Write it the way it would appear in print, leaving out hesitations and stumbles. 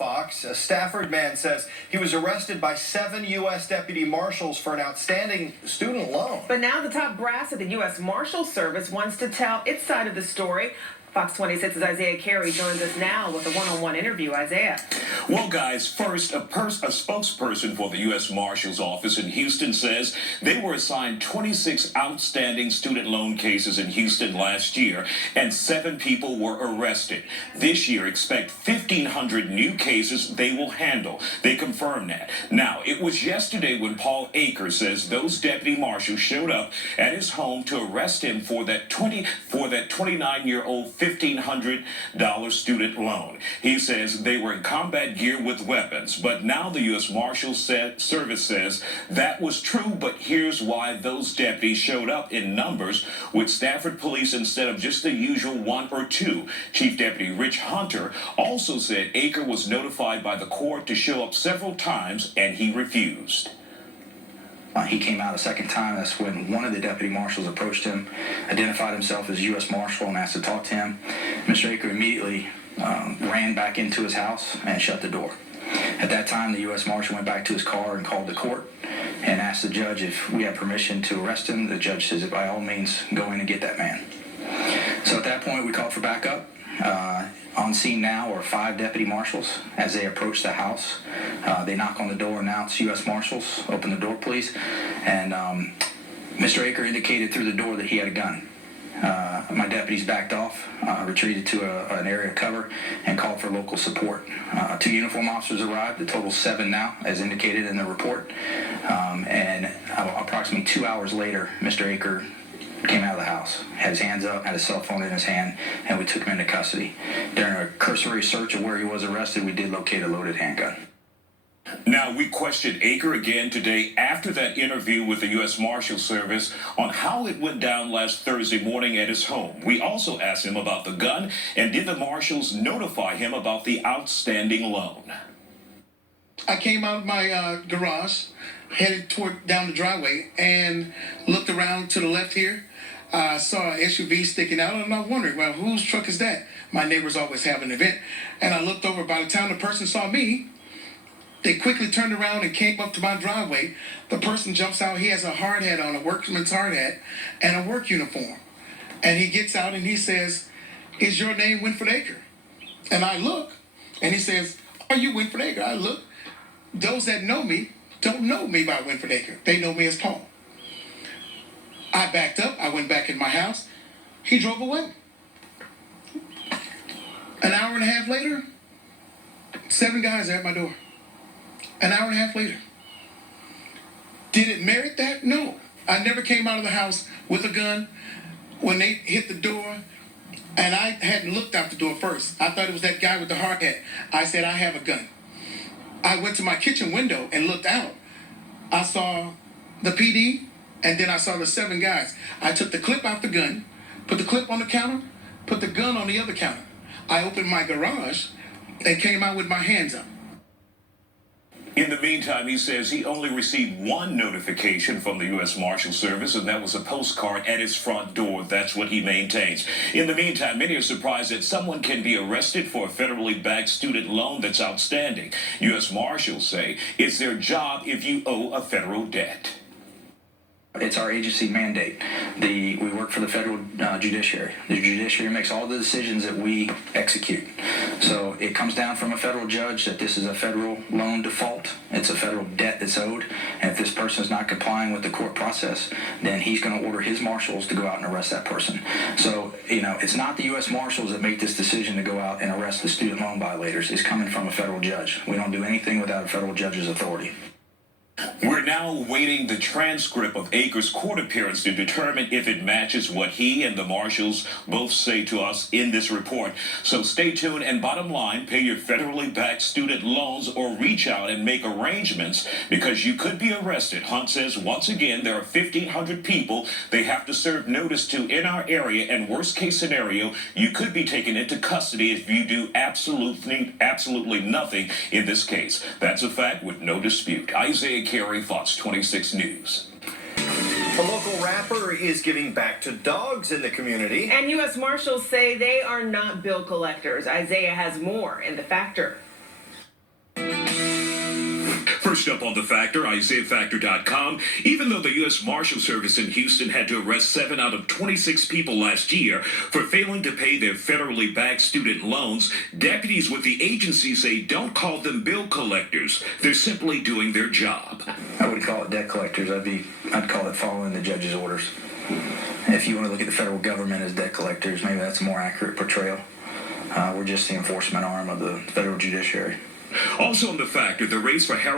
Fox. A Stafford man says he was arrested by 7 U.S. deputy marshals for an outstanding student loan. But now the top brass at the U.S. Marshals Service wants to tell its side of the story. Fox 26's Isaiah Carey joins us now with a one-on-one interview. Isaiah. Well, guys, first, a spokesperson for the U.S. Marshal's office in Houston says they were assigned 26 outstanding student loan cases in Houston last year, and 7 people were arrested. This year, expect 1,500 new cases they will handle. They confirmed that. Now, it was yesterday when Paul AKER'S says those deputy marshals showed up at his home to arrest him for that 29-year-old $1,500 student loan. He says they were in combat gear with weapons, but now the U.S. Marshals Service says that was true, but here's why those deputies showed up in numbers with Stafford police instead of just the usual 1 or 2. Chief Deputy Rich Hunter also said AKER was notified by the court to show up several times, and he refused. He came out a second time. That's when one of the deputy marshals approached him, identified himself as U.S. Marshal, and asked to talk to him. Mr. AKER immediately ran back into his house and shut the door. At that time, the U.S. Marshal went back to his car and called the court and asked the judge if we had permission to arrest him. The judge says, by all means, go in and get that man. So at that point, we called for backup. On scene now are 5 deputy marshals. As they approach the house, they knock on the door, announce U.S. Marshals, open the door please, and Mr. AKER indicated through the door that he had a gun. My deputies backed off, retreated to an area of cover, and called for local support. 2 uniform officers arrived, a total of 7 now, as indicated in the report, and approximately 2 hours later, Mr. AKER came out of the house, had his hands up, had his cell phone in his hand, and we took him into custody. During a cursory search of where he was arrested, we did locate a loaded handgun. Now, we questioned AKER again today after that interview with the U.S. Marshals Service on how it went down last Thursday morning at his home. We also asked him about the gun and did the marshals notify him about the outstanding loan. I came out of my garage, headed down the driveway, and looked around to the left here. I saw an SUV sticking out, and I was wondering, well, whose truck is that? My neighbors always have an event. And I looked over. By the time the person saw me, they quickly turned around and came up to my driveway. The person jumps out. He has a hard hat on, a workman's hard hat, and a work uniform. And he gets out and he says, "Is your name Winford AKER?" And I look, and he says, "Are you Winford AKER?" I look. Those that know me don't know me by Winford AKER. They know me as Paul. I backed up. I went back in my house. He drove away. An hour and a half later, 7 guys are at my door. An hour and a half later. Did it merit that? No. I never came out of the house with a gun. When they hit the door, and I hadn't looked out the door first. I thought it was that guy with the hard hat. I said, "I have a gun." I went to my kitchen window and looked out. I saw the PD, and then I saw the 7 guys. I took the clip out the gun, put the clip on the counter, put the gun on the other counter. I opened my garage and came out with my hands up. In the meantime, he says he only received 1 notification from the U.S. Marshals Service, and that was a postcard at his front door. That's what he maintains. In the meantime, many are surprised that someone can be arrested for a federally backed student loan that's outstanding. U.S. Marshals say it's their job if you owe a federal debt. It's our agency mandate. We work for the federal judiciary. The judiciary makes all the decisions that we execute. So it comes down from a federal judge that this is a federal loan default. It's a federal debt that's owed. And if this person is not complying with the court process, then he's going to order his marshals to go out and arrest that person. So, it's not the U.S. Marshals that make this decision to go out and arrest the student loan violators. It's coming from a federal judge. We don't do anything without a federal judge's authority. We're now awaiting the transcript of AKER'S court appearance to determine if it matches what he and the marshals both say to us in this report. So stay tuned, and bottom line, pay your federally backed student loans or reach out and make arrangements because you could be arrested. Hunt says once again there are 1,500 people they have to serve notice to in our area, and worst case scenario, you could be taken into custody if you do absolutely nothing in this case. That's a fact with no dispute. Isaiah Carey, Fox 26 News. A local rapper is giving back to dogs in the community. And U.S. Marshals say they are not bill collectors. Isaiah has more in The Factor. First up on The Factor, IsaiahFactor.com. Even though the U.S. Marshal Service in Houston had to arrest 7 out of 26 people last year for failing to pay their federally backed student loans, deputies with the agency say don't call them bill collectors. They're simply doing their job. I wouldn't call it debt collectors. I'd call it following the judge's orders. If you want to look at the federal government as debt collectors, maybe that's a more accurate portrayal. We're just the enforcement arm of the federal judiciary. Also on The Factor, the race for